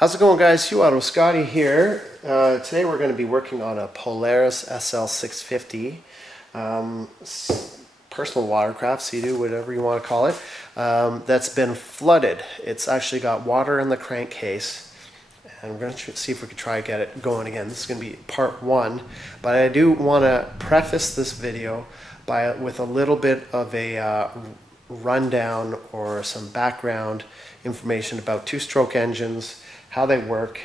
How's it going, guys? UOttawaScotty here. Today we're going to be working on a Polaris SL650 personal watercraft, Sea-Doo, whatever you want to call it, that's been flooded. It's actually got water in the crankcase, and we're going to see if we can try to get it going again. This is going to be part one, but I do want to preface this video with a little bit of a rundown or some background information about two-stroke engines, how they work,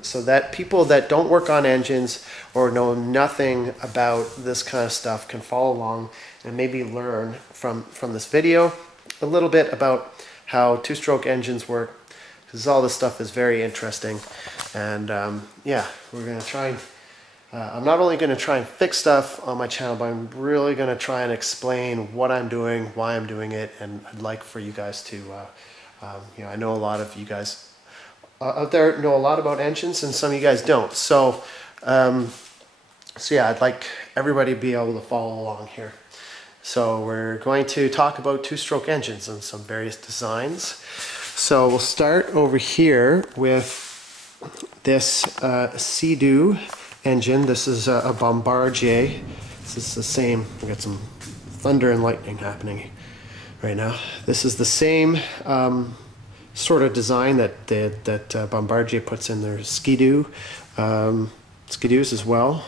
so that people that don't work on engines or know nothing about this kind of stuff can follow along and maybe learn from this video a little bit about how two-stroke engines work, because all this stuff is very interesting. And yeah, we're going to try and I'm not only going to try and fix stuff on my channel, but I'm really going to try and explain what I'm doing, why I'm doing it, and I'd like for you guys to, you know, I know a lot of you guys out there know a lot about engines, and some of you guys don't. So, so yeah, I'd like everybody to be able to follow along here. So we're going to talk about two-stroke engines and some various designs. So we'll start over here with this Sea-Doo engine. This is a Bombardier. This is the same. We got some thunder and lightning happening right now. This is the same sort of design that Bombardier puts in their Ski-Doo, Ski-Doos as well.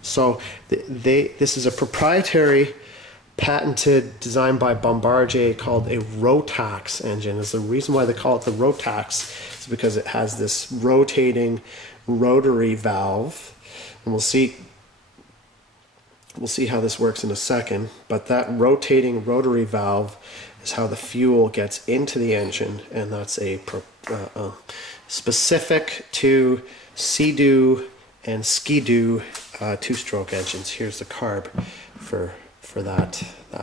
So this is a proprietary, patented design by Bombardier called a Rotax engine. Is the reason why they call it the Rotax is because it has this rotating rotary valve, and we'll see how this works in a second. But that rotating rotary valve is how the fuel gets into the engine, and that's a specific to Sea-Doo and Ski-Doo two-stroke engines. Here's the carb for that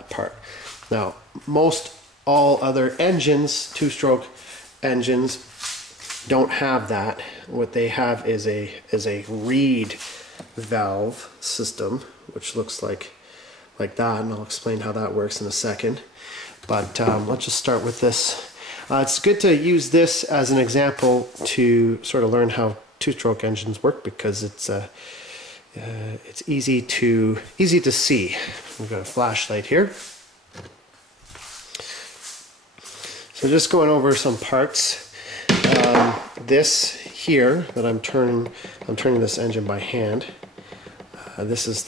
part. Now, most all other engines, two-stroke engines, don't have that. What they have is a reed valve system, which looks like that, and I'll explain how that works in a second. But let's just start with this. It's good to use this as an example to sort of learn how two-stroke engines work, because it's easy to see. We've got a flashlight here. So just going over some parts. This here that I'm turning this engine by hand. This is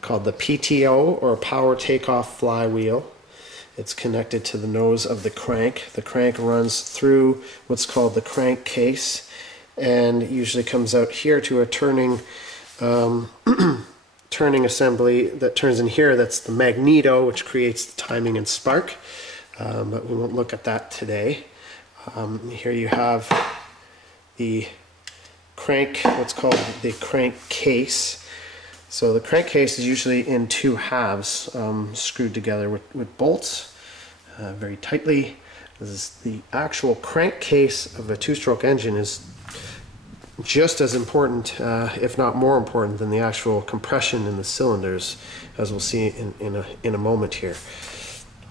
called the PTO, or power takeoff flywheel. It's connected to the nose of the crank. The crank runs through what's called the crankcase, and usually comes out here to a turning turning assembly that turns in here. That's the magneto, which creates the timing and spark. But we won't look at that today. Here you have the crank, what's called the crankcase. So the crankcase is usually in two halves, screwed together with bolts very tightly. This is the actual crankcase of a two-stroke engine is just as important, if not more important, than the actual compression in the cylinders, as we'll see in a moment here.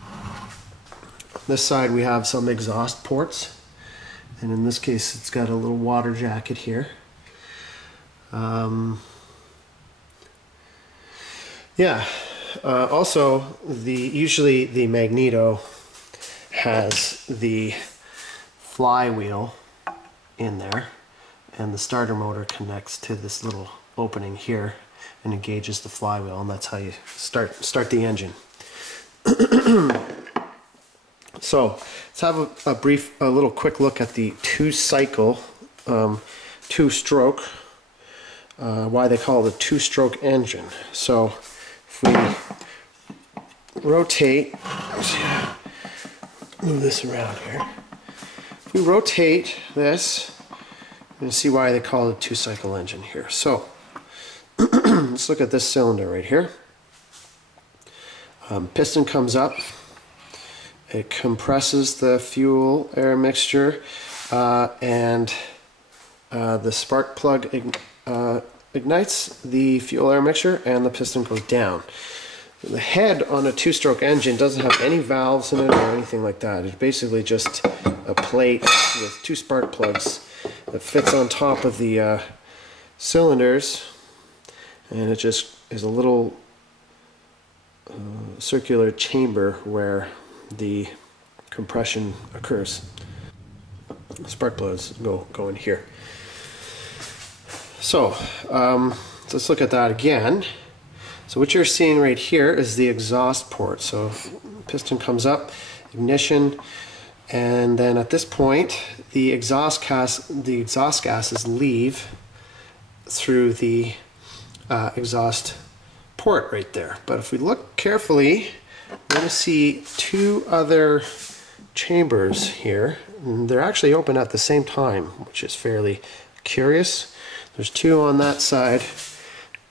On this side we have some exhaust ports, and in this case it's got a little water jacket here. Yeah. Also, usually the magneto has the flywheel in there, and the starter motor connects to this little opening here and engages the flywheel, and that's how you start the engine. So let's have a little quick look at the two-cycle, two-stroke. Why they call it a two-stroke engine. So if we rotate, move this around here. If we rotate this, you can see why they call it a two-cycle engine here. So let's look at this cylinder right here. Piston comes up. It compresses the fuel-air mixture, and the spark plug ignites the fuel-air mixture, and the piston goes down. The head on a two-stroke engine doesn't have any valves in it or anything like that. It's basically just a plate with two spark plugs that fits on top of the cylinders, and it just is a little circular chamber where the compression occurs. Spark plugs go in here. So let's look at that again. So what you're seeing right here is the exhaust port. So piston comes up, ignition, and then at this point the exhaust gases leave through the exhaust port right there. But if we look carefully, we're going to see two other chambers here. And they're actually open at the same time, which is fairly curious. There's two on that side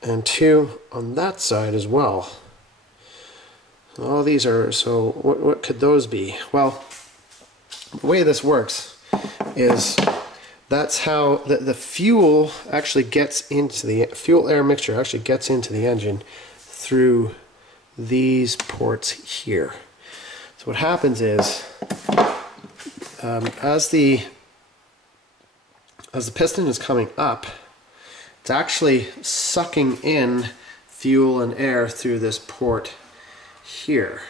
and two on that side as well. All these are, so what could those be? Well, the way this works is that's how the fuel actually gets into the fuel air mixture actually gets into the engine through these ports here. So what happens is as the piston is coming up, it's actually sucking in fuel and air through this port here.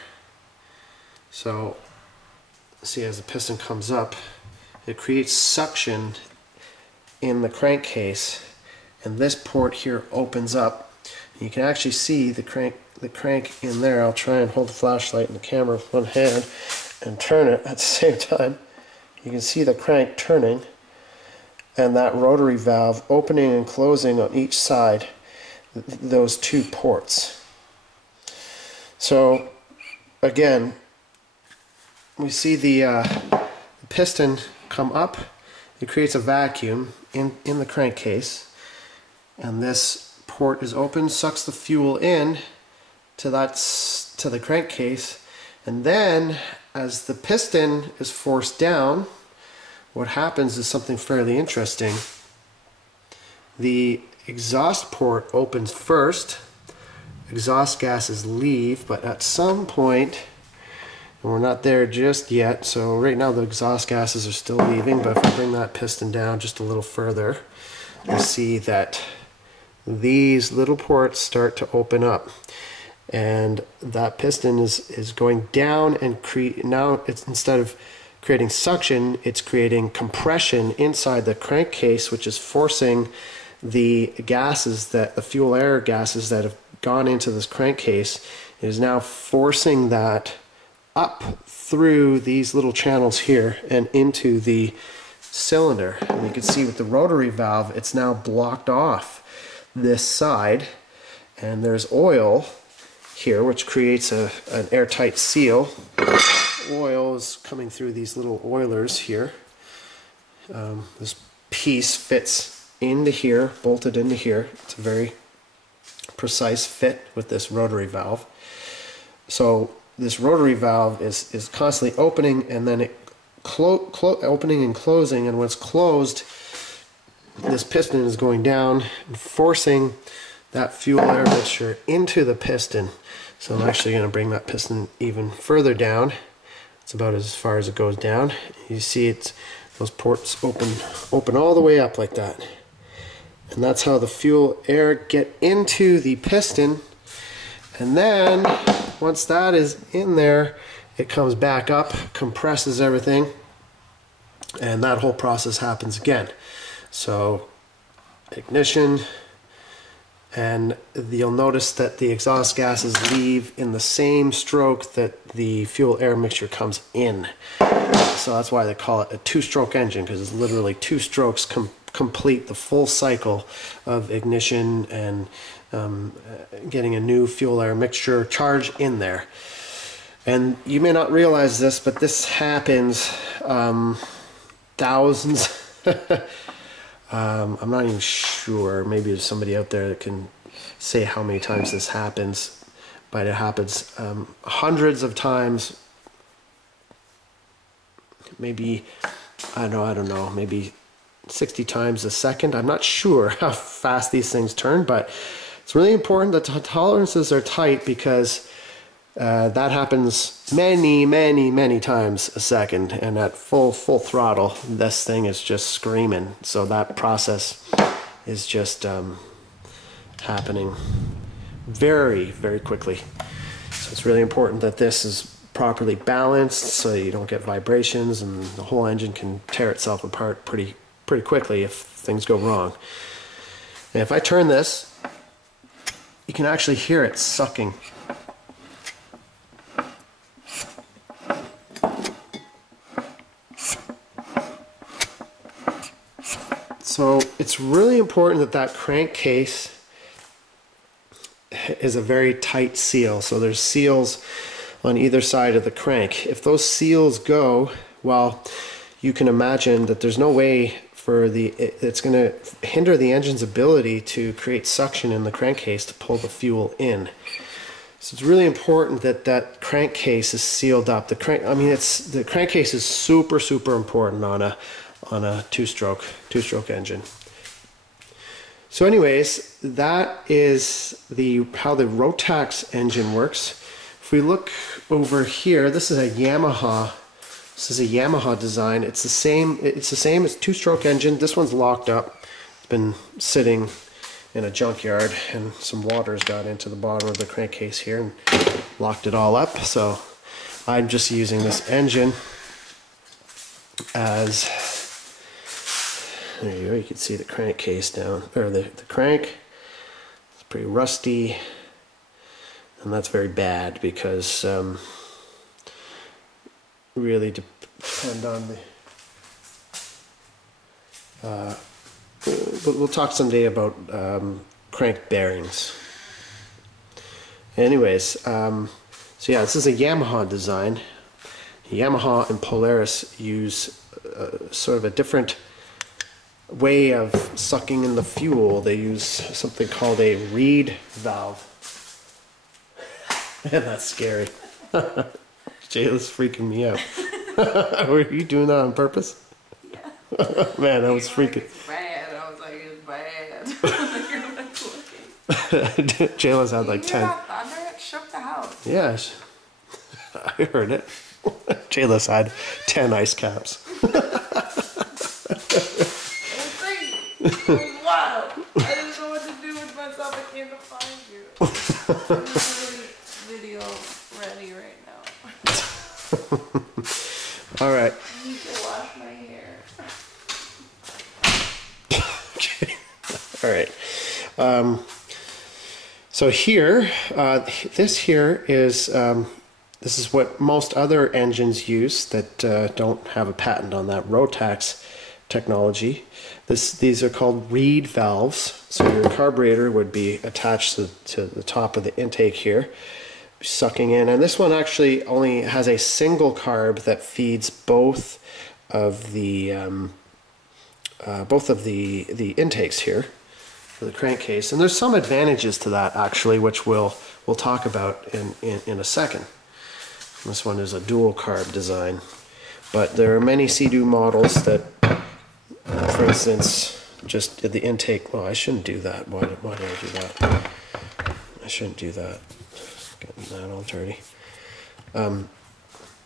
So see, as the piston comes up, it creates suction in the crankcase, and this port here opens up. And you can actually see the crank in there. I'll try and hold the flashlight and the camera with one hand and turn it at the same time. You can see the crank turning and that rotary valve opening and closing on each side, those two ports. So again, we see the piston come up, it creates a vacuum in the crankcase, and this port is open, sucks the fuel in to the crankcase, and then as the piston is forced down, what happens is something fairly interesting. The exhaust port opens first, exhaust gases leave, but at some point, and we're not there just yet, so right now the exhaust gases are still leaving, but if I bring that piston down just a little further, you see that these little ports start to open up, and that piston is going down, and now it's, instead of creating suction, it's creating compression inside the crankcase, which is forcing the gases, that the fuel air gases that have gone into this crankcase, it is now forcing that up through these little channels here and into the cylinder. And you can see with the rotary valve, it's now blocked off this side, and there's oil here which creates an airtight seal. Oil is coming through these little oilers here. This piece fits into here, bolted into here. It's a very precise fit with this rotary valve. So this rotary valve is constantly opening, and then it opening and closing, and when it's closed, this piston is going down and forcing that fuel air mixture into the piston. So I'm actually going to bring that piston even further down. It's about as far as it goes down. You see it's those ports open all the way up like that. And that's how the fuel air get into the piston. And then once that is in there, it comes back up, compresses everything, and that whole process happens again. So ignition, and you'll notice that the exhaust gases leave in the same stroke that the fuel air mixture comes in. So that's why they call it a two-stroke engine, because it's literally two strokes complete the full cycle of ignition and getting a new fuel air mixture charge in there. And you may not realize this, but this happens thousands I'm not even sure, maybe there's somebody out there that can say how many times this happens, but it happens hundreds of times, maybe, I don't know, maybe 60 times a second. I'm not sure how fast these things turn, but it's really important that the tolerances are tight, because That happens many times a second, and at full throttle, this thing is just screaming. So that process is just happening very quickly. So it's really important that this is properly balanced so you don't get vibrations, and the whole engine can tear itself apart pretty quickly if things go wrong. And if I turn this, you can actually hear it sucking. So it's really important that that crankcase is a very tight seal. So there's seals on either side of the crank. If those seals go, well, you can imagine that there's no way for it's going to hinder the engine's ability to create suction in the crankcase to pull the fuel in. So it's really important that that crankcase is sealed up. The crankcase is super important on a two-stroke engine. So anyways, that is how the Rotax engine works. If we look over here, this is a Yamaha design. It's the same as two-stroke engine. This one's locked up. It's been sitting in a junkyard, and some water's got into the bottom of the crankcase here and locked it all up. So I'm just using this engine as, there you go, you can see the crankcase down, or the crank. It's pretty rusty, and that's very bad because really depend on the we'll talk someday about crank bearings. Anyways, so yeah, this is a Yamaha design. Yamaha and Polaris use sort of a different way of sucking in the fuel. They use something called a reed valve. And that's scary. Jayla's freaking me out. Were you doing that on purpose? Yeah. Man, that was freaking. It's bad. I was like, it's bad. Jayla's had like 10. That thunder? It shook the house. Yeah, I heard it. Jayla's had 10 ice caps. It was wild. I didn't know what to do with myself. I came to find you. I'm really video ready right now. All right. I need to wash my hair. Okay. All right. So here, this here is this is what most other engines use that don't have a patent on that Rotax technology. These are called reed valves. So your carburetor would be attached to the top of the intake here, sucking in, and this one actually only has a single carb that feeds both of the intakes here for the crankcase. And there's some advantages to that actually, which we'll talk about in a second. This one is a dual carb design, but there are many Sea-Doo models that, for instance, just the intake. Well, I shouldn't do that. Why did I do that? I shouldn't do that. Getting that all dirty.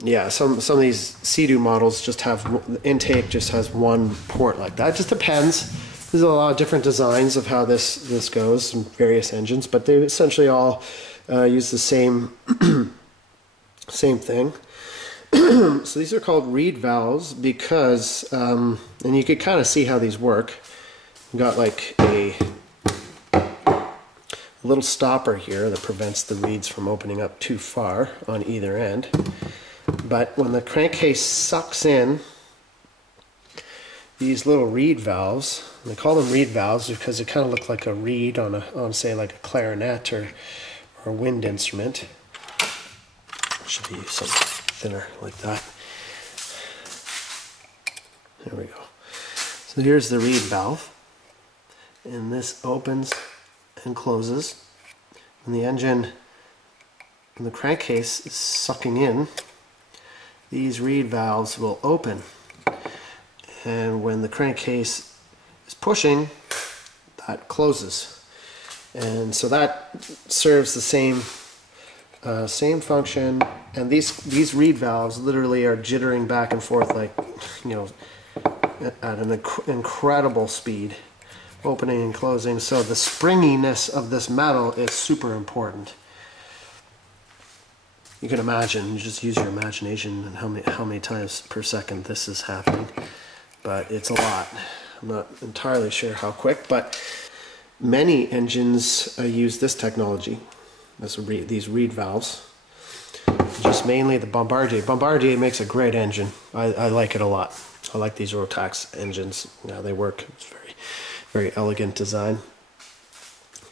Yeah, some of these Sea-Doo models just have the intake just has one port like that. It just depends. There's a lot of different designs of how this goes in various engines, but they essentially all use the same same thing. So these are called reed valves because, and you can kind of see how these work. You've got like a little stopper here that prevents the reeds from opening up too far on either end. But when the crankcase sucks in these little reed valves, and they call them reed valves because they kind of look like a reed on say like a clarinet or a wind instrument. Should be something thinner like that. There we go. So here's the reed valve, and this opens and closes. When the engine and the crankcase is sucking in, these reed valves will open, and when the crankcase is pushing, that closes. And so that serves the same same function, and these reed valves literally are jittering back and forth like, you know, at an incredible speed, opening and closing. So the springiness of this metal is super important. You can imagine, you just use your imagination and how many times per second this is happening, but it's a lot. I'm not entirely sure how quick, but many engines use this technology. These reed valves. Just mainly the Bombardier. Bombardier makes a great engine. I like it a lot. I like these Rotax engines. How they work. It's very, very elegant design.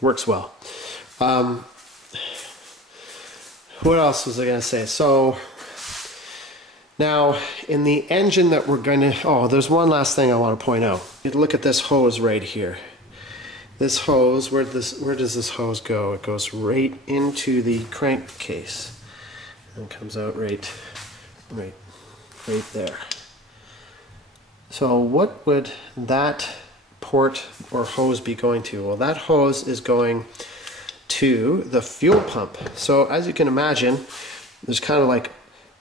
Works well. What else was I going to say? So now in the engine that we're going to, oh, there's one last thing I want to point out. You look at this hose right here. This hose, where does this hose go? It goes right into the crankcase and comes out right there. So what would that port or hose be going to? Well, that hose is going to the fuel pump. So as you can imagine, there's kind of like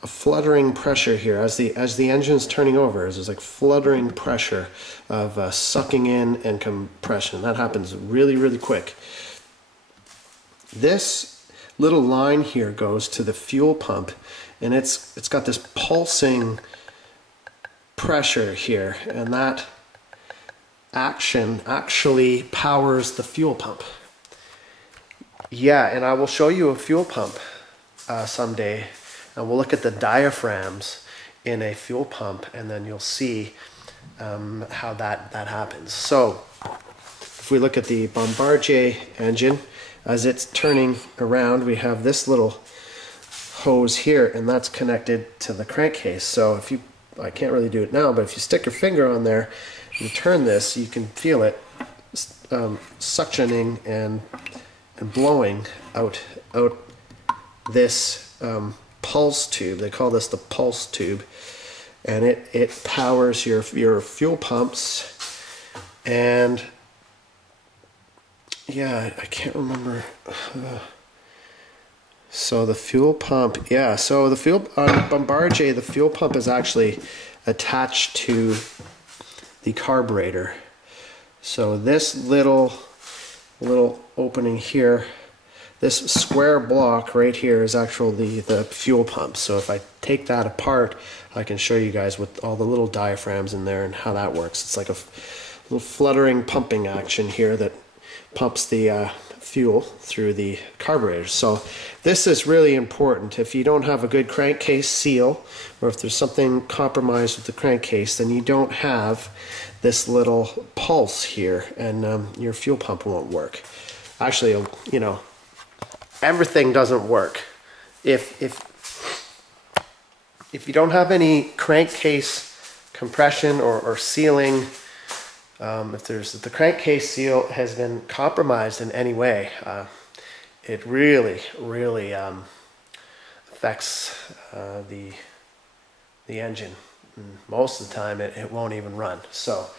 a fluttering pressure here as the engine's turning over. There's like fluttering pressure of sucking in and compression. That happens really, really quick. This little line here goes to the fuel pump, and it's got this pulsing pressure here, and that action actually powers the fuel pump. Yeah, and I will show you a fuel pump someday, and we'll look at the diaphragms in a fuel pump, and then you'll see how that happens. So if we look at the Bombardier engine, as it's turning around, we have this little hose here, and that's connected to the crankcase. So if you, I can't really do it now, but if you stick your finger on there and turn this, you can feel it suctioning and blowing out this pulse tube. They call this the pulse tube, and it powers your fuel pumps. And yeah, I can't remember. So the fuel pump, yeah. So the fuel on Bombardier, the fuel pump is actually attached to the carburetor. So this little opening here, this square block right here is actually the fuel pump. So if I take that apart, I can show you guys with all the little diaphragms in there and how that works. It's like a little fluttering pumping action here that pumps the fuel through the carburetor. So this is really important. If you don't have a good crankcase seal, or if there's something compromised with the crankcase, then you don't have this little pulse here, and your fuel pump won't work. Actually, you know, everything doesn't work. If you don't have any crankcase compression or sealing, if the crankcase seal has been compromised in any way, it really affects the engine. And most of the time it won't even run. So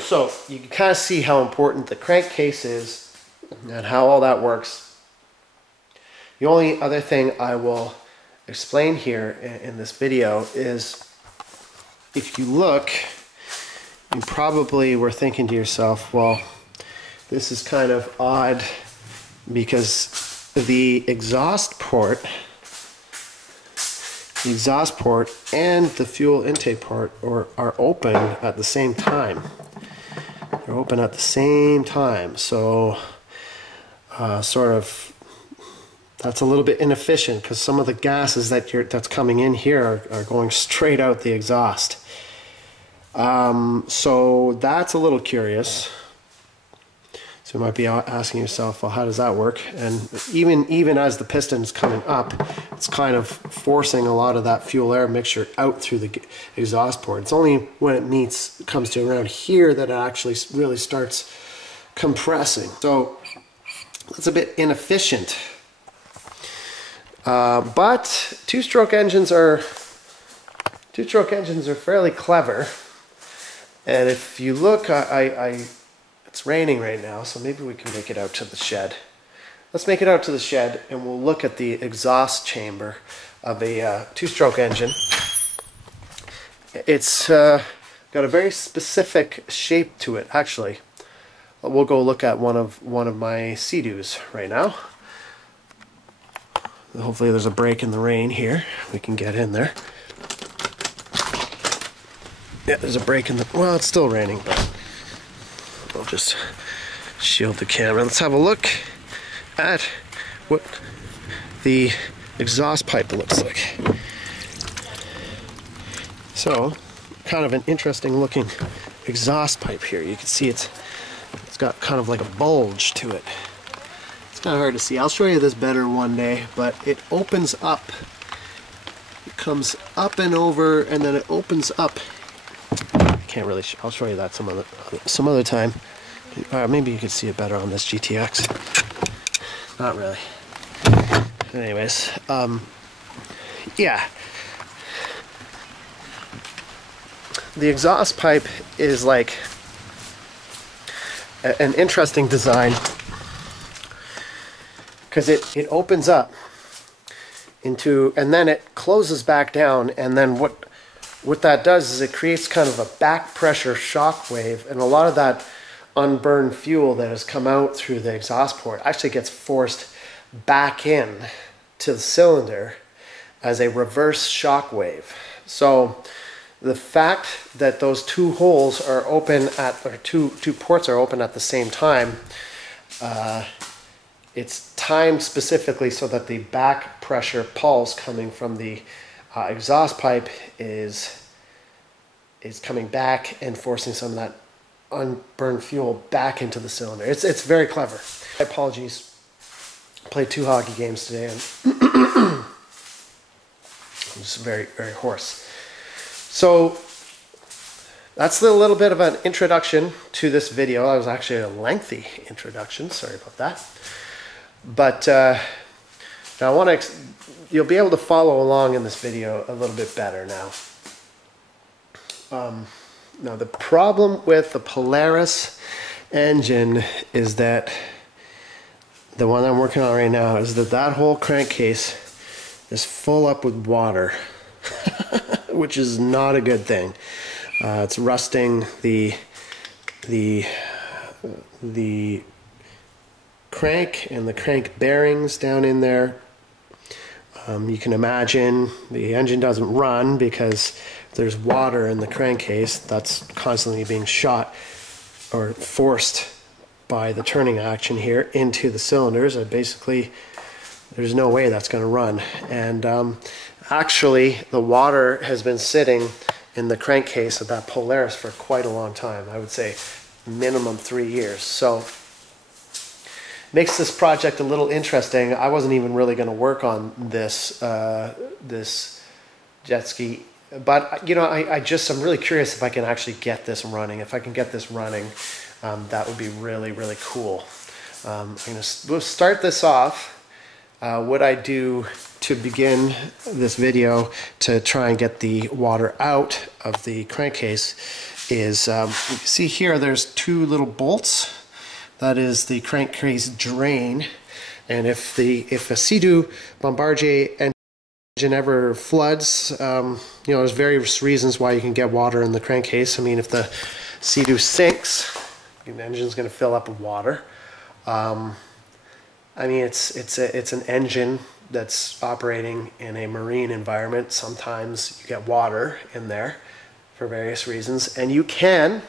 so you can kind of see how important the crankcase is and how all that works. The only other thing I will explain here in this video is, if you look, you probably were thinking to yourself, well, this is kind of odd because the exhaust port and the fuel intake port are open at the same time. They're open at the same time, so sort of that's a little bit inefficient because some of the gases that's coming in here are going straight out the exhaust. So that's a little curious. So you might be asking yourself, well, how does that work? And even as the piston's coming up, it's kind of forcing a lot of that fuel air mixture out through the exhaust port. It's only when it comes to around here that it actually really starts compressing. So that's a bit inefficient. But two-stroke engines are fairly clever. And if you look, it's raining right now, so maybe we can make it out to the shed. let's make it out to the shed and we'll look at the exhaust chamber of a two-stroke engine. It's got a very specific shape to it, actually. We'll go look at one of my Sea-Doos right now. Hopefully there's a break in the rain here. We can get in there. Yeah, there's a break in the... Well, it's still raining, but I'll just shield the camera. Let's have a look at what the exhaust pipe looks like. So, kind of an interesting looking exhaust pipe here. You can see it's got kind of like a bulge to it. It's kind of hard to see. I'll show you this better one day, but it opens up. It comes up and over, and then it opens up. I can't really. I'll show you that some other time. Maybe you can see it better on this GTX. Not really. Anyways, yeah. The exhaust pipe is like an interesting design because it opens up into, and then it closes back down, and then what that does is it creates kind of a back pressure shock wave, and a lot of that unburned fuel that has come out through the exhaust port actually gets forced back in to the cylinder as a reverse shock wave. So the fact that those two holes are open or two ports are open at the same time, it's timed specifically so that the back pressure pulse coming from the exhaust pipe is coming back and forcing some of that unburned fuel back into the cylinder. It's very clever. Apologies. I played 2 hockey games today and I'm just very, very hoarse. So that's a little bit of an introduction to this video. That was actually a lengthy introduction. Sorry about that. But now you'll be able to follow along in this video a little bit better now. Now the problem with the Polaris engine is that the one I'm working on right now is that whole crankcase is full up with water. Which is not a good thing. It's rusting the crank and the crank bearings down in there. You can imagine the engine doesn't run because there's water in the crankcase that's constantly being shot or forced by the turning action here into the cylinders. Basically, there's no way that's going to run. And actually, the water has been sitting in the crankcase of that Polaris for quite a long time. I would say minimum 3 years. So makes this project a little interesting. I wasn't even really going to work on this this jet ski, but you know, I'm really curious if I can actually get this running. If I can get this running, that would be really, really cool. We'll start this off. What I do to begin this video to try and get the water out of the crankcase is, you see here there's 2 little bolts. That is the crankcase drain, and if a Sea-Doo Bombardier engine ever floods, you know, there's various reasons why you can get water in the crankcase. I mean, if the Sea-Doo sinks, the engine's going to fill up with water. I mean, it's an engine that's operating in a marine environment. Sometimes you get water in there for various reasons, and you can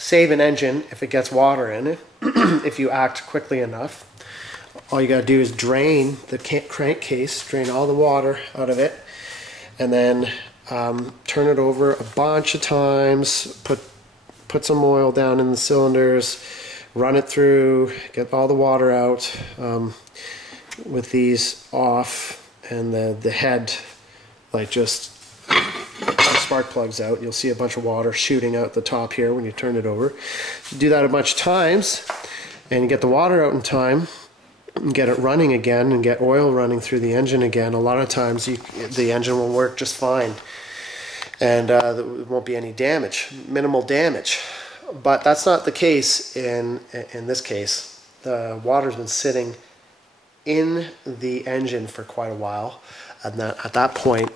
save an engine if it gets water in it if you act quickly enough. All you got to do is drain the crankcase, drain all the water out of it, and then turn it over a bunch of times, put some oil down in the cylinders, run it through, get all the water out with these off, and the head like just spark plugs out. You'll see a bunch of water shooting out the top here when you turn it over. You do that a bunch of times and you get the water out in time and get it running again and get oil running through the engine again. A lot of times the engine will work just fine and there won't be any damage, minimal damage. But that's not the case in this case. the water's been sitting in the engine for quite a while, and at that point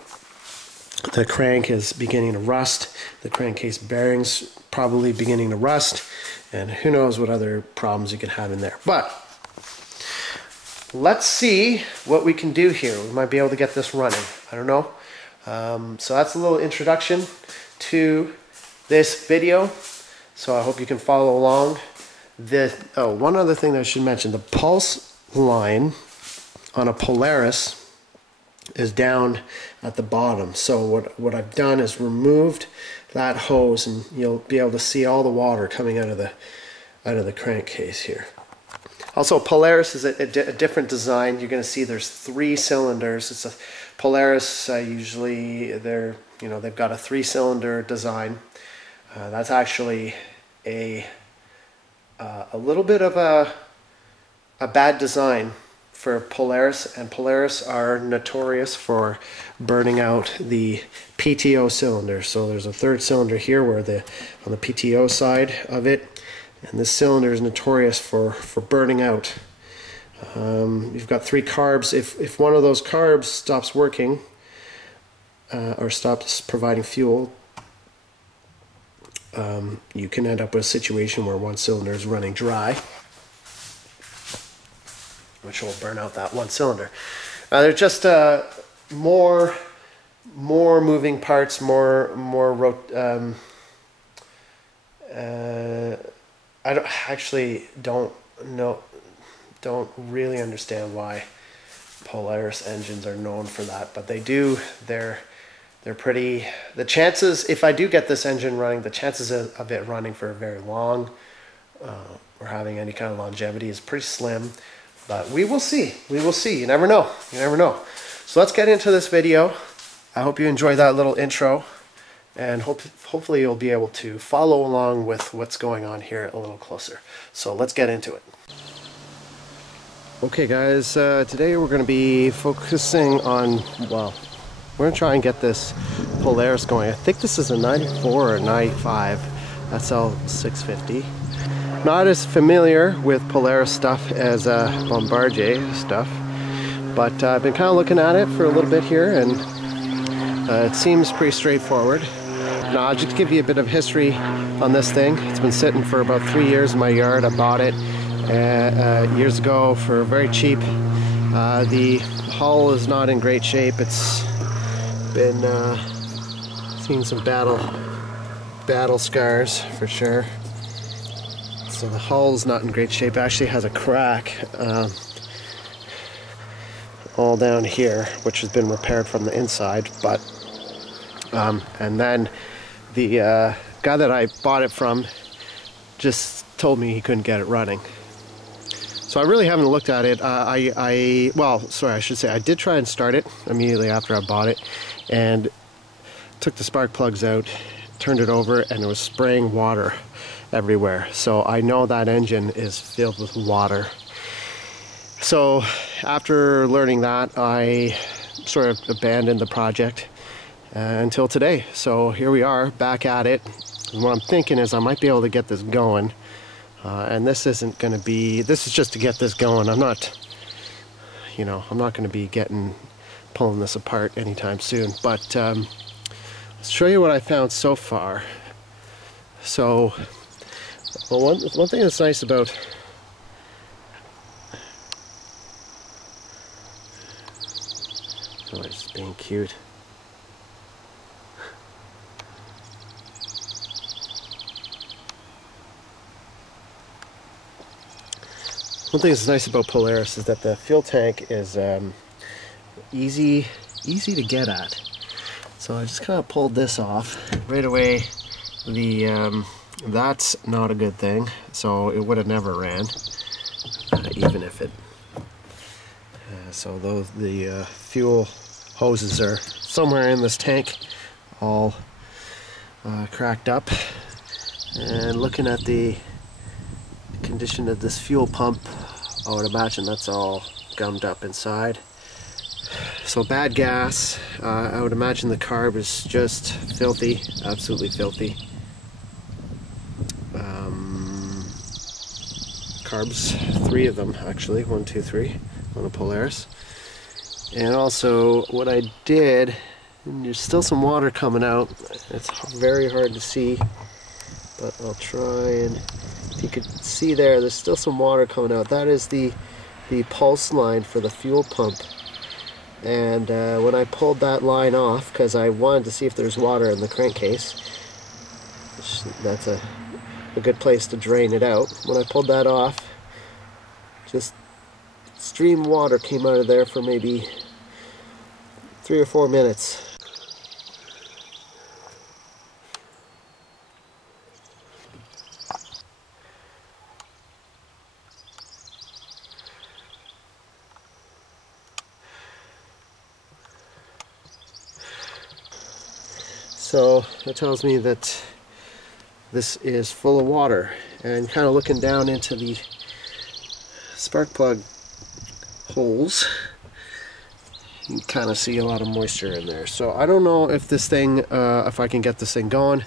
the crank is beginning to rust, the crankcase bearings probably beginning to rust, and who knows what other problems you could have in there. But let's see what we can do here. We might be able to get this running. I don't know. So that's a little introduction to this video. So I hope you can follow along. One other thing that I should mention, the pulse line on a Polaris is down at the bottom. So what I've done is removed that hose, and you'll be able to see all the water coming out of the crankcase here. Also, Polaris is a different design. You're going to see there's 3 cylinders. It's a Polaris. Usually they've got a 3-cylinder design. That's actually a little bit of a bad design for Polaris, and Polaris are notorious for burning out the PTO cylinder. So there's a 3rd cylinder here where on the PTO side of it, and this cylinder is notorious for burning out. You've got 3 carbs. If one of those carbs stops working or stops providing fuel, you can end up with a situation where one cylinder is running dry, which will burn out that one cylinder. There's just more moving parts, I don't really understand why Polaris engines are known for that, but they do. They're pretty. The chances, if I do get this engine running, the chances of it running for very long or having any kind of longevity is pretty slim. But we will see. We will see. You never know. You never know. So let's get into this video. I hope you enjoyed that little intro, and hopefully you'll be able to follow along with what's going on here a little closer. So let's get into it. Okay guys, today we're going to be focusing on, well, we're going to try and get this Polaris going. I think this is a 94 or 95 SL650. Not as familiar with Polaris stuff as Bombardier stuff, but I've been kind of looking at it for a little bit here, and it seems pretty straightforward. Now, I'll just give you a bit of history on this thing. It's been sitting for about 3 years in my yard. I bought it years ago for very cheap. The hull is not in great shape. It's been seen some battle scars for sure. So the hull's not in great shape. It actually has a crack all down here, which has been repaired from the inside. But and then the guy that I bought it from just told me he couldn't get it running. So I really haven't looked at it. I should say I did try and start it immediately after I bought it, and took the spark plugs out, turned it over, and it was spraying water everywhere. So I know that engine is filled with water. So after learning that, I sort of abandoned the project until today. So here we are, back at it. And what I'm thinking is I might be able to get this going. And this isn't going to be, this is just to get this going. I'm not going to be pulling this apart anytime soon. But let's show you what I found so far. So, well, one thing that's nice about it's being cute. One thing that's nice about Polaris is that the fuel tank is easy to get at. So I just kind of pulled this off right away. That's not a good thing, so it would have never ran, even if it. So the fuel hoses are somewhere in this tank, all cracked up. And looking at the condition of this fuel pump, I would imagine that's all gummed up inside. So bad gas. I would imagine the carb is just filthy, absolutely filthy. carbs, 3 of them actually, 1, 2, 3, on a Polaris. And also what I did, and there's still some water coming out, it's very hard to see, but I'll try, and if you could see there's still some water coming out. That is the pulse line for the fuel pump. And when I pulled that line off, because I wanted to see if there's water in the crankcase, that's a good place to drain it out. When I pulled that off, just stream water came out of there for maybe 3 or 4 minutes. So that tells me that this is full of water, and kind of looking down into the spark plug holes, you can kind of see a lot of moisture in there. So I don't know if this thing, if I can get this thing going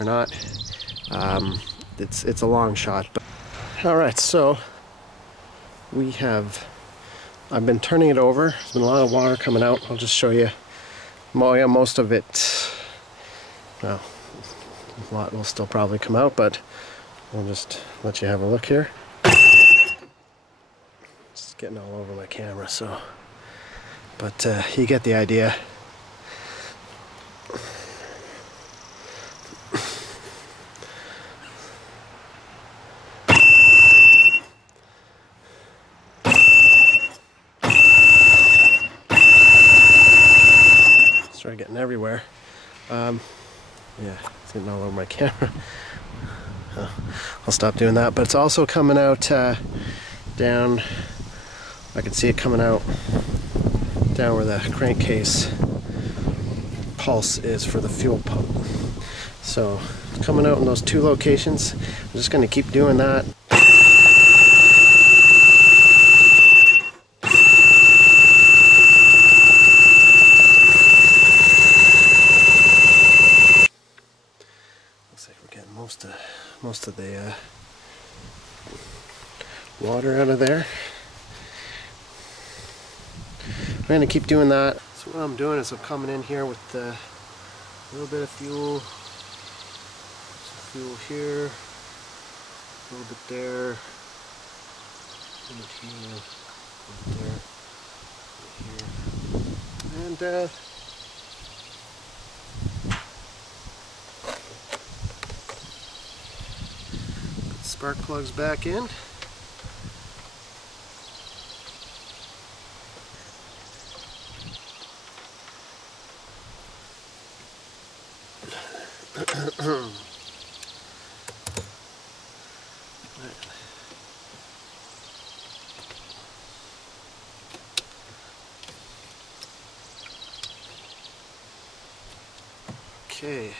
or not. It's a long shot. But all right, so I've been turning it over. There's been a lot of water coming out. I'll just show you. Most of it. Well, a lot will still probably come out, but we'll just let you have a look here. It's getting all over my camera, so, but you get the idea. Started getting everywhere. Yeah, it's getting all over my camera. I'll stop doing that. But it's also coming out down. I can see it coming out down where the crankcase pulse is for the fuel pump. So it's coming out in those 2 locations. I'm just going to keep doing that. Most of the water out of there. I'm going to keep doing that. So what I'm doing is I'm coming in here with a little bit of fuel. Some fuel here, a little bit there, a little bit here, a little bit there, and spark plugs back in. Okay,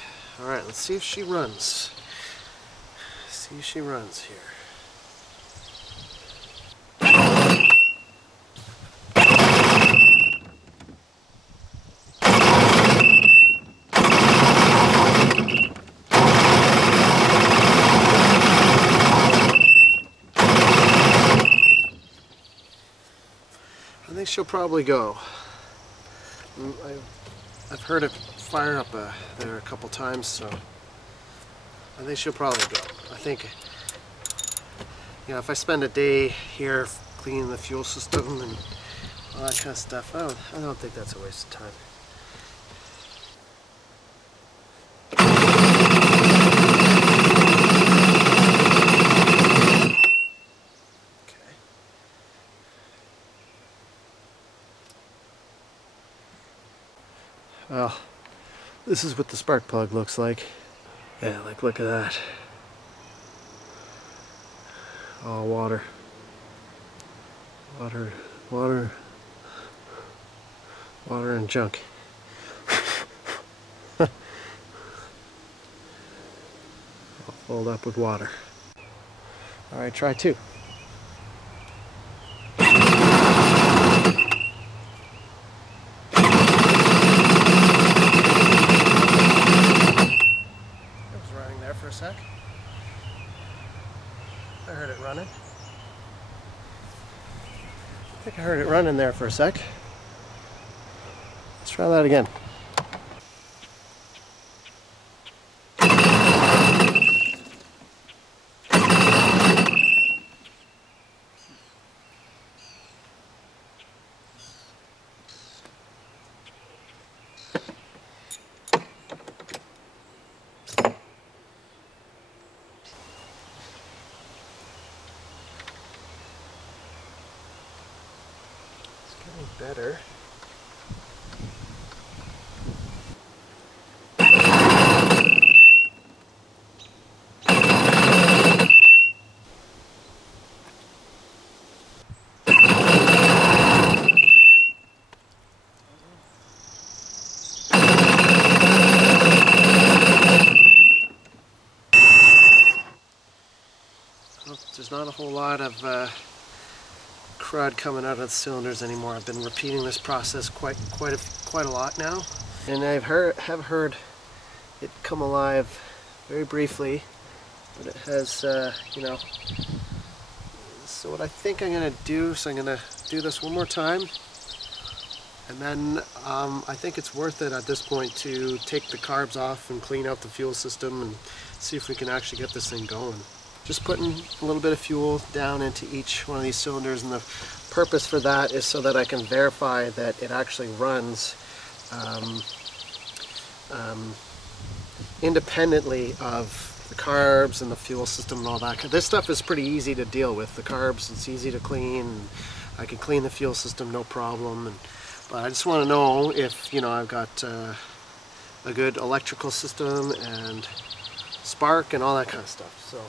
all right, let's see if she runs. See if she runs here. I think she'll probably go. I've heard it fire up there a couple times, so I think she'll probably go. I think, you know, if I spend a day here cleaning the fuel system and all that kind of stuff, I don't think that's a waste of time. Okay. Well, this is what the spark plug looks like. Yeah, like, look at that. All water. Water, water, water and junk. All filled up with water. All right, try 2. For a sec. I heard it running. think I heard it running there for a sec. Let's try that again. Better. Well, there's not a whole lot of crud coming out of the cylinders anymore. I've been repeating this process quite a lot now, and have heard it come alive very briefly, but it has you know. So what I think I'm gonna do is I'm gonna do this one more time, and then I think it's worth it at this point to take the carbs off and clean out the fuel system and see if we can actually get this thing going. Just putting a little bit of fuel down into each one of these cylinders, and the purpose for that is so that I can verify that it actually runs independently of the carbs and the fuel system and all that. This stuff is pretty easy to deal with. The carbs, it's easy to clean, and I can clean the fuel system no problem. But I just want to know if, you know, I've got a good electrical system and spark and all that kind of stuff. So.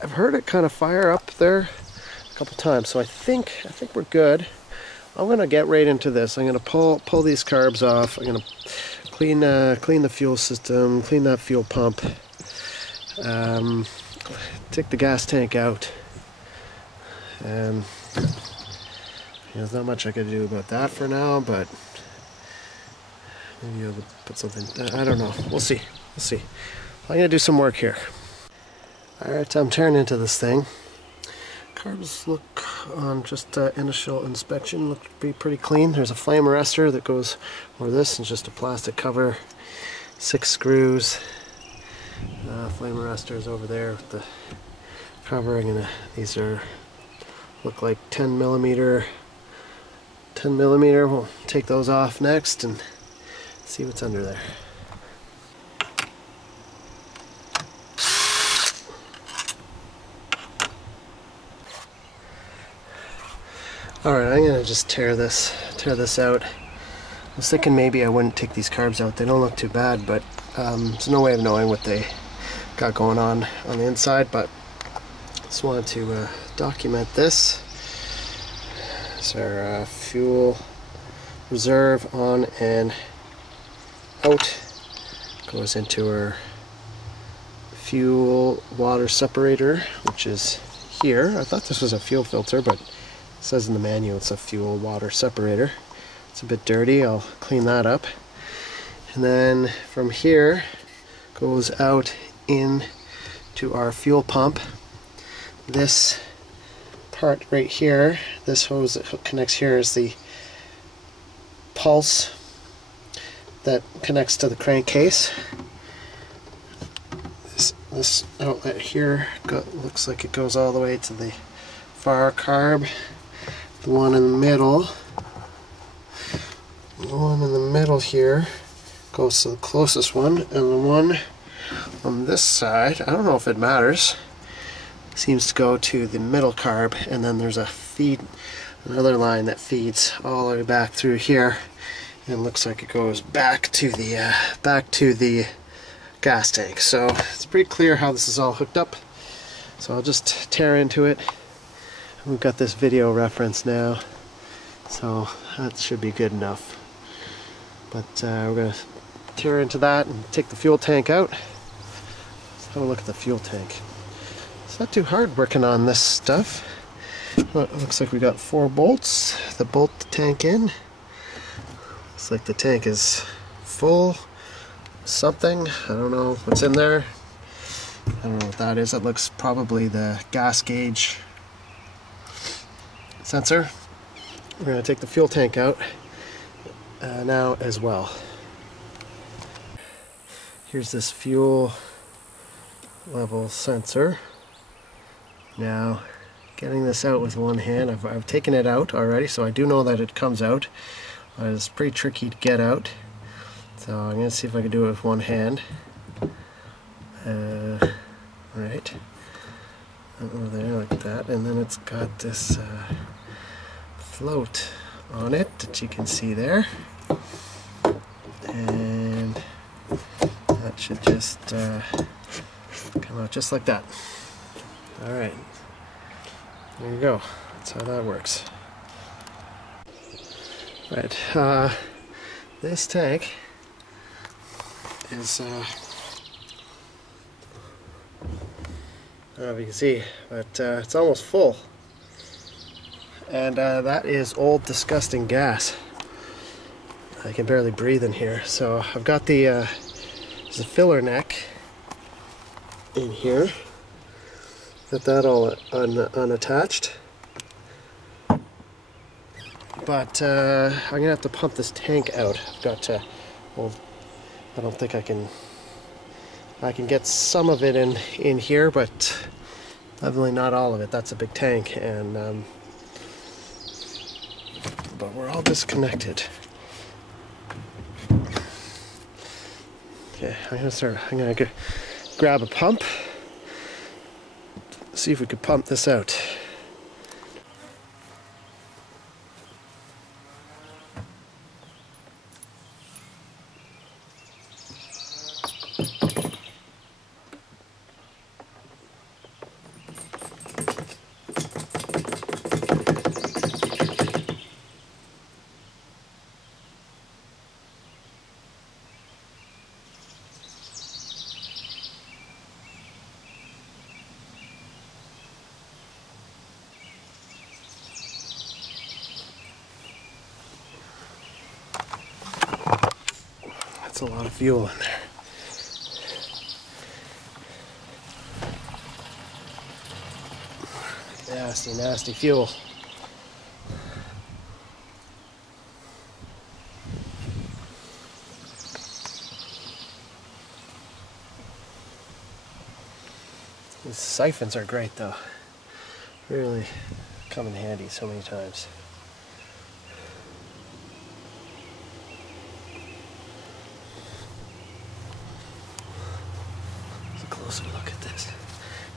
I've heard it kind of fire up there a couple times, so I think we're good. I'm gonna get right into this. I'm gonna pull these carbs off. I'm gonna clean the fuel system, clean that fuel pump, take the gas tank out, and you know, there's not much I can do about that for now. But maybe I'll put something. I don't know. We'll see. We'll see. I'm gonna do some work here. Alright, I'm tearing into this thing. Carbs look on just initial inspection look to be pretty clean. There's a flame arrestor that goes over this, and just a plastic cover, 6 screws. Flame arrestor is over there with the covering, these look like 10 millimeter. We'll take those off next and see what's under there. Alright, I'm gonna just tear this out. I was thinking maybe I wouldn't take these carbs out. They don't look too bad, but there's no way of knowing what they got going on the inside. But just wanted to document this. It's our fuel reserve on and out. Goes into our fuel water separator, which is here. I thought this was a fuel filter, but it says in the manual it's a fuel water separator. It's a bit dirty. I'll clean that up. And then from here goes out into our fuel pump. This part right here, this hose that connects here, is the pulse that connects to the crankcase. This outlet here looks like it goes all the way to the far carb. The one in the middle here goes to the closest one, and the one on this side, I don't know if it matters, seems to go to the middle carb, and then there's another line that feeds all the way back through here, and it looks like it goes back to the gas tank. So it's pretty clear how this is all hooked up. So I'll just tear into it. We've got this video reference now, so that should be good enough. But we're going to tear into that and take the fuel tank out. Let's have a look at the fuel tank. It's not too hard working on this stuff. Well, it looks like we got 4 bolts that bolt the tank in. Looks like the tank is full. something. I don't know what's in there. I don't know what that is. It looks probably the gas gauge sensor. We're going to take the fuel tank out now as well. Here's this fuel level sensor. Now, getting this out with one hand, I've taken it out already, so I do know that it comes out. It's pretty tricky to get out, so I'm going to see if I can do it with one hand. Right, over there like that, and then it's got this float on it that you can see there, and that should just come out just like that. Alright, there you go. That's how that works. Right, this tank is, I don't know if you can see, but it's almost full. And that is old, disgusting gas. I can barely breathe in here. So I've got there's a filler neck in here. Got that all unattached. But I'm going to have to pump this tank out. I've got to, well, I don't think I can get some of it in here, but definitely not all of it. That's a big tank, and but we're all disconnected. Okay, I'm gonna grab a pump, see if we could pump this out. That's a lot of fuel in there. Nasty, nasty fuel. These siphons are great though. Really come in handy so many times. Closer look at this.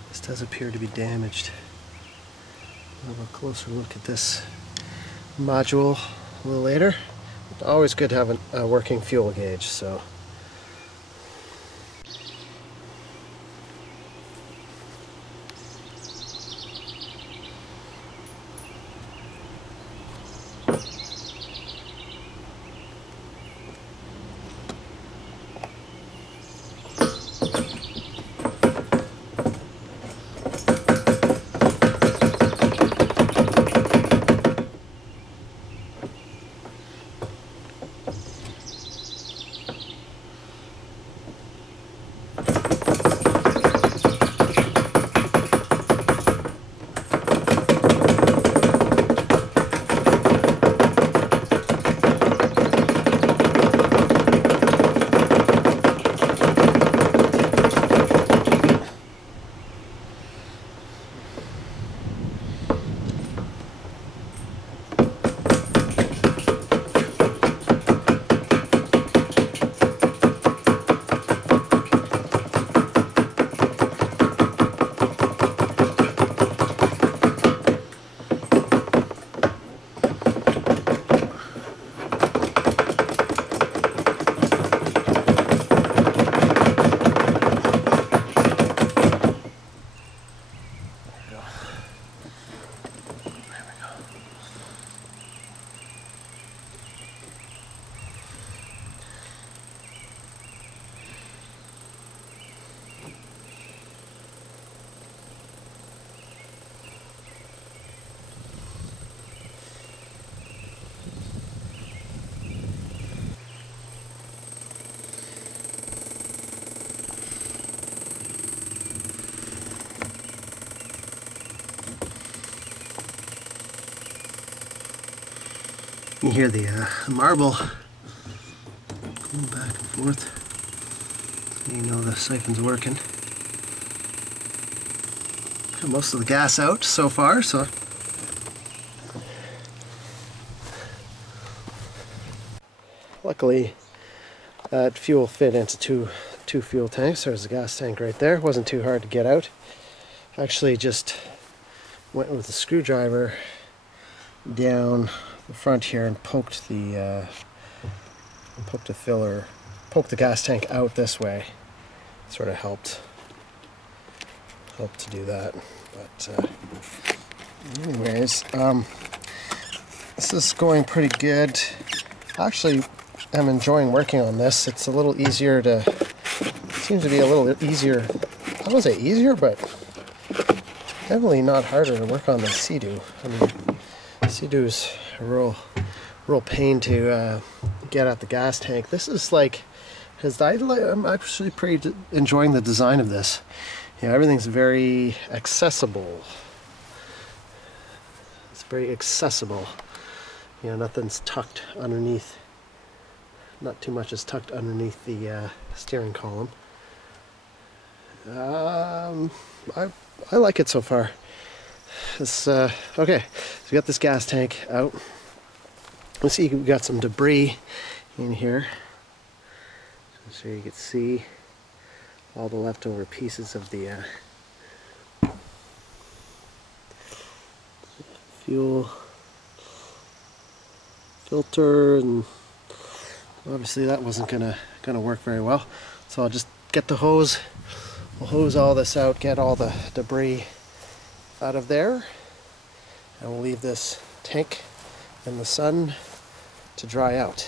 This does appear to be damaged. We'll have a closer look at this module a little later. It's always good to have a working fuel gauge, so. You hear the marble going back and forth. So you know the siphon's working. Got most of the gas out so far, so luckily that fuel fit into two fuel tanks. There's a gas tank right there. It wasn't too hard to get out. Actually just went with a screwdriver down the front here and poked the gas tank out this way. Sort of helped to do that. But anyways, this is going pretty good. Actually, I'm enjoying working on this. It's a little easier to, seems to be a little easier, I wouldn't say easier, but definitely not harder to work on than Sea-Doo. I mean, Sea-Doo's a real pain to get at the gas tank. This is like, I'm actually pretty enjoying the design of this. You know, everything's very accessible. It's very accessible. You know, nothing's tucked underneath. Not too much is tucked underneath the steering column. I like it so far. It's okay. So we got this gas tank out. Let's see, we got some debris in here. So you can see all the leftover pieces of the fuel filter, and obviously that wasn't gonna work very well. So I'll just get the hose. We'll hose all this out, get all the debris out of there, and we'll leave this tank in the sun to dry out.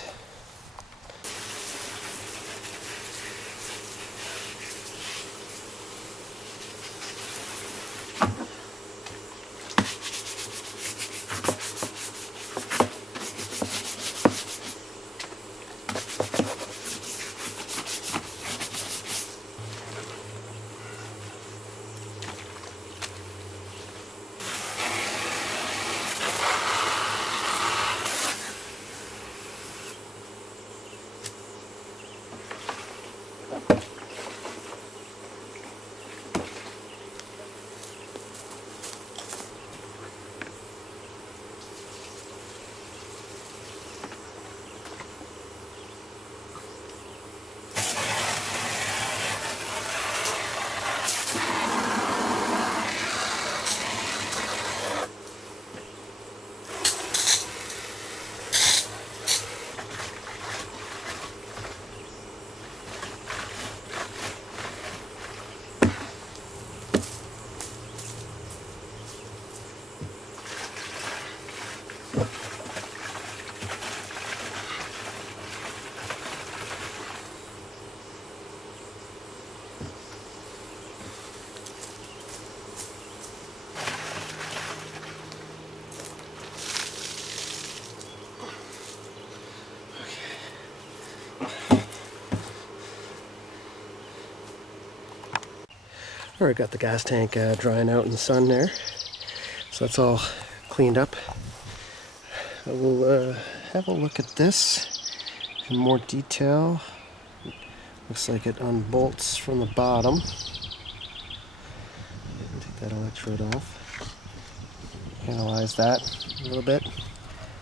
Alright, got the gas tank drying out in the sun there, so that's all cleaned up. I will have a look at this in more detail. Looks like it unbolts from the bottom. Take that electrode off. Analyze that a little bit.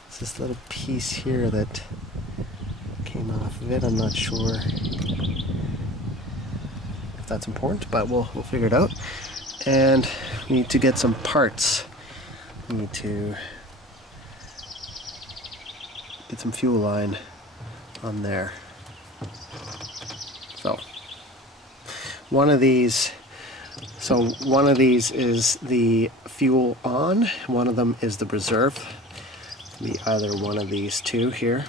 It's this little piece here that came off of it. I'm not sure that's important, but we'll figure it out. And we need to get some parts. We need to get some fuel line on there. So one of these is the fuel on, one of them is the reserve. Be either one of these two here.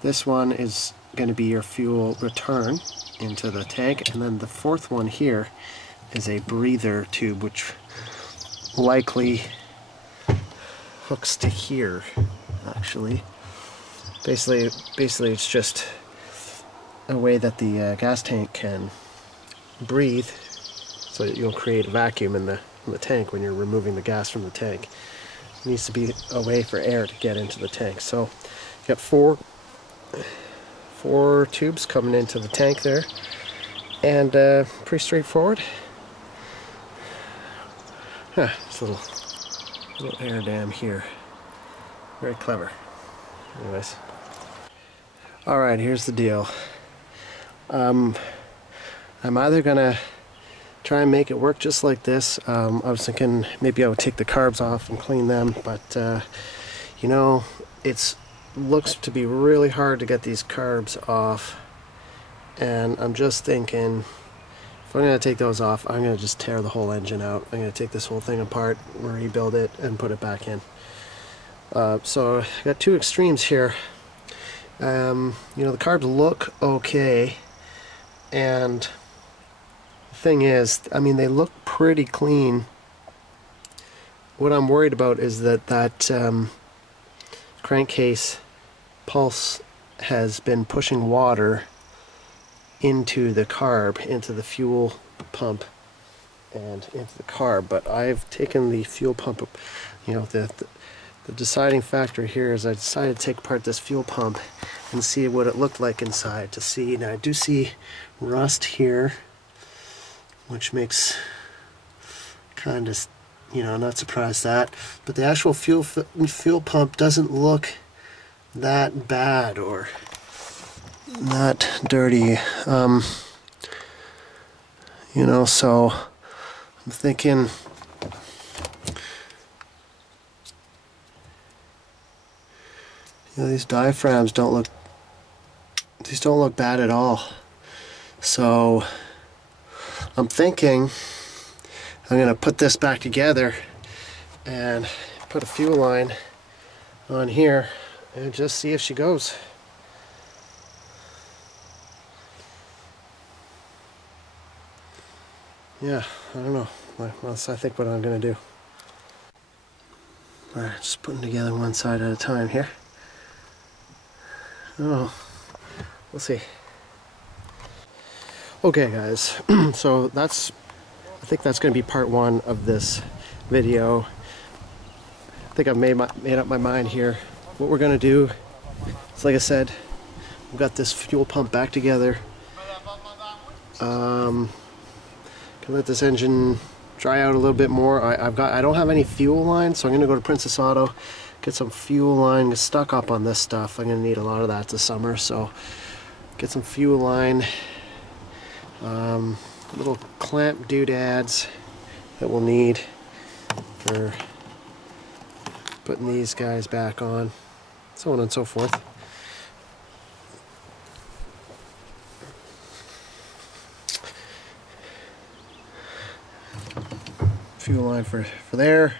This one is going to be your fuel return into the tank, and then the fourth one here is a breather tube, which likely hooks to here. Actually, basically it's just a way that the gas tank can breathe, so that you'll create a vacuum in the tank when you're removing the gas from the tank. It needs to be a way for air to get into the tank. So Got four tubes coming into the tank there, and pretty straightforward. There's a little air dam here. Very clever. Anyways, all right, here's the deal. I'm either gonna try and make it work just like this. I was thinking maybe I would take the carbs off and clean them, but you know, it looks to be really hard to get these carbs off, and I'm just thinking if I'm going to take those off, I'm going to just tear the whole engine out. I'm going to take this whole thing apart, rebuild it, and put it back in. So I got two extremes here. You know, the carbs look okay, and the thing is, I mean, they look pretty clean. What I'm worried about is that crankcase pulse has been pushing water into the carb, into the fuel pump, and into the carb. But I've taken the fuel pump, you know, the deciding factor here is I decided to take apart this fuel pump and see what it looked like inside, to see. Now I do see rust here, which makes kind of, you know, not surprised that, but the actual fuel pump doesn't look that bad or that dirty. You know, so I'm thinking, you know, these diaphragms don't look bad at all. So I'm thinking I'm gonna put this back together and put a fuel line on here and just see if she goes. Yeah, I don't know. That's, I think, what I'm gonna do. Alright, just putting together one side at a time here. Oh, we'll see. Okay, guys. So I think that's going to be part one of this video. I think I've made up my mind here. What we're going to do is, like I said, we've got this fuel pump back together. Gonna let this engine dry out a little bit more. I don't have any fuel line, so I'm gonna go to Princess Auto, get some fuel line. Get stuck up on this stuff. I'm gonna need a lot of that this summer, so get some fuel line. Little clamp doodads that we'll need for putting these guys back on, so on and so forth. Fuel line for there.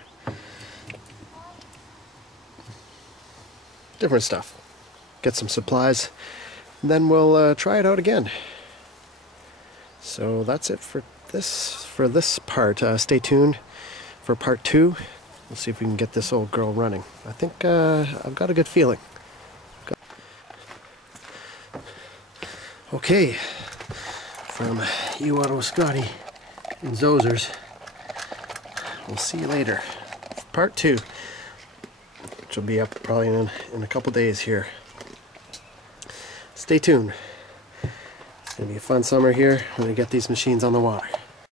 Different stuff. Get some supplies, and then we'll try it out again. So that's it for this part. Stay tuned for part two. We'll see if we can get this old girl running. I think I've got a good feeling. Okay, from UOttawaScotty and Zozers. We'll see you later. Part two, which will be up probably in a couple days here. Stay tuned. It's going to be a fun summer here when we get these machines on the water.